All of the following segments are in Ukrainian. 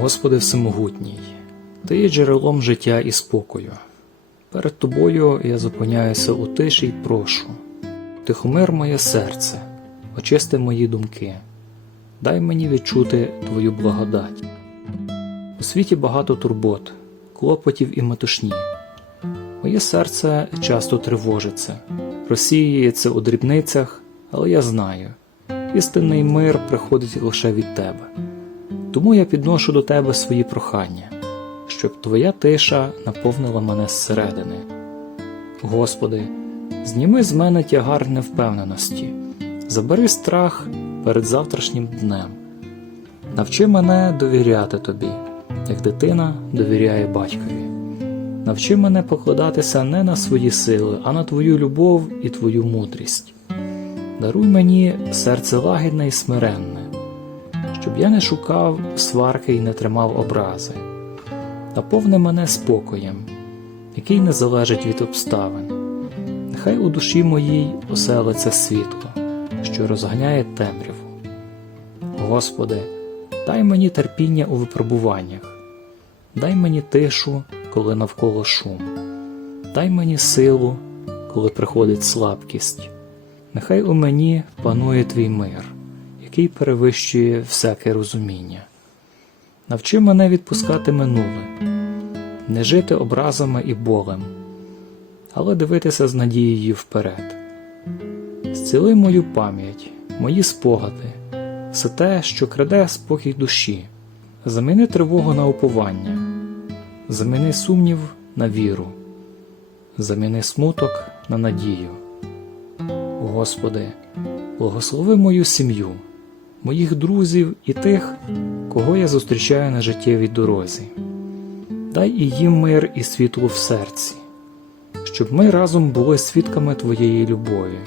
Господи Всемогутній, Ти є джерелом життя і спокою. Перед Тобою я зупиняюся у тиші й прошу. Тихомир моє серце, очисти мої думки, дай мені відчути Твою благодать. У світі багато турбот, клопотів і метушні. Моє серце часто тривожиться, розсіюється у дрібницях, але я знаю, істинний мир приходить лише від Тебе. Тому я підношу до Тебе свої прохання, щоб Твоя тиша наповнила мене зсередини. Господи, зніми з мене тягар невпевненості, забери страх перед завтрашнім днем. Навчи мене довіряти Тобі, як дитина довіряє батькові. Навчи мене покладатися не на свої сили, а на Твою любов і Твою мудрість. Даруй мені серце лагідне і смиренне, щоб я не шукав сварки і не тримав образи. Наповни мене спокоєм, який не залежить від обставин. Нехай у душі моїй оселиться світло, що розганяє темряву. Господи, дай мені терпіння у випробуваннях, дай мені тишу, коли навколо шум, дай мені силу, коли приходить слабкість. Нехай у мені панує твій мир, який перевищує всяке розуміння. Навчи мене відпускати минуле, не жити образами і болем, але дивитися з надією вперед. Зціли мою пам'ять, мої спогади, все те, що краде спокій душі, заміни тривогу на уповання, заміни сумнів на віру, заміни смуток на надію. Господи, благослови мою сім'ю, моїх друзів і тих, кого я зустрічаю на життєвій дорозі. Дай і їм мир і світло в серці, щоб ми разом були свідками Твоєї любові.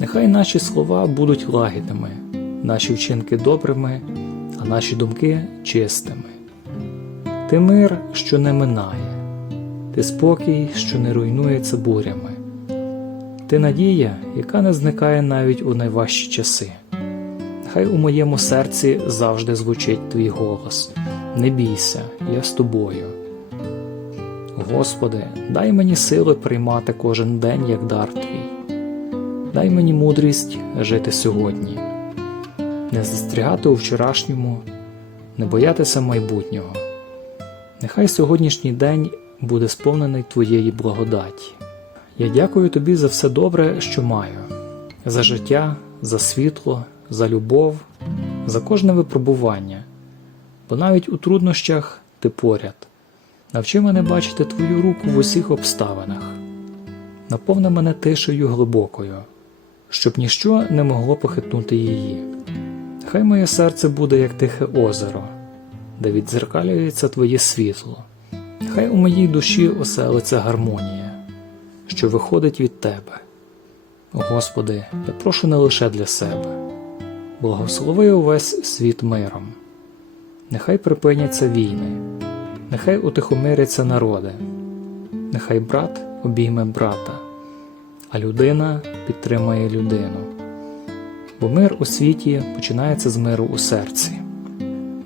Нехай наші слова будуть лагідними, наші вчинки добрими, а наші думки чистими. Ти мир, що не минає, ти спокій, що не руйнується бурями. Ти надія, яка не зникає навіть у найважчі часи. Хай у моєму серці завжди звучить твій голос. Не бійся, я з тобою. Господи, дай мені сили приймати кожен день як дар твій. Дай мені мудрість жити сьогодні, не застрягати у вчорашньому, не боятися майбутнього. Нехай сьогоднішній день буде сповнений Твоєї благодаті. Я дякую тобі за все добре, що маю, за життя, за світло, за любов, за кожне випробування, бо навіть у труднощах ти поряд. Навчи мене бачити твою руку в усіх обставинах, наповни мене тишею глибокою, щоб ніщо не могло похитнути її. Хай моє серце буде як тихе озеро, де відзеркалюється твоє світло, хай у моїй душі оселиться гармонія що виходить від Тебе. Господи, я прошу не лише для себе, благослови увесь світ миром, нехай припиняться війни, нехай утихомиряться народи, нехай брат обійме брата, а людина підтримає людину. Бо мир у світі починається з миру у серці.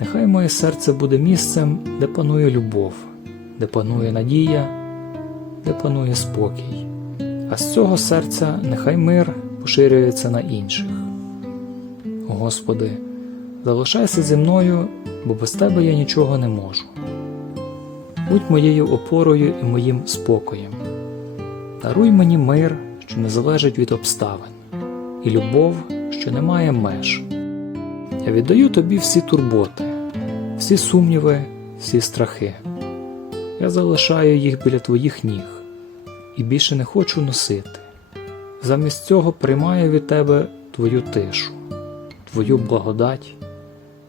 Нехай моє серце буде місцем, де панує любов, де панує надія де панує спокій, а з цього серця нехай мир поширюється на інших. Господи, залишайся зі мною, бо без Тебе я нічого не можу. Будь моєю опорою і моїм спокоєм. Даруй мені мир, що не залежить від обставин, і любов, що не має меж. Я віддаю тобі всі турботи, всі сумніви, всі страхи. Я залишаю їх біля твоїх ніг і більше не хочу носити. Замість цього приймаю від тебе твою тишу, твою благодать,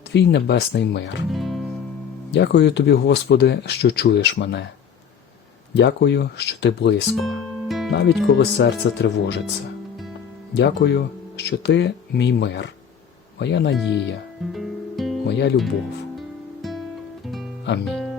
твій небесний мир. Дякую тобі, Господи, що чуєш мене. Дякую, що ти близько, навіть коли серце тривожиться. Дякую, що ти мій мир, моя надія, моя любов. Амінь.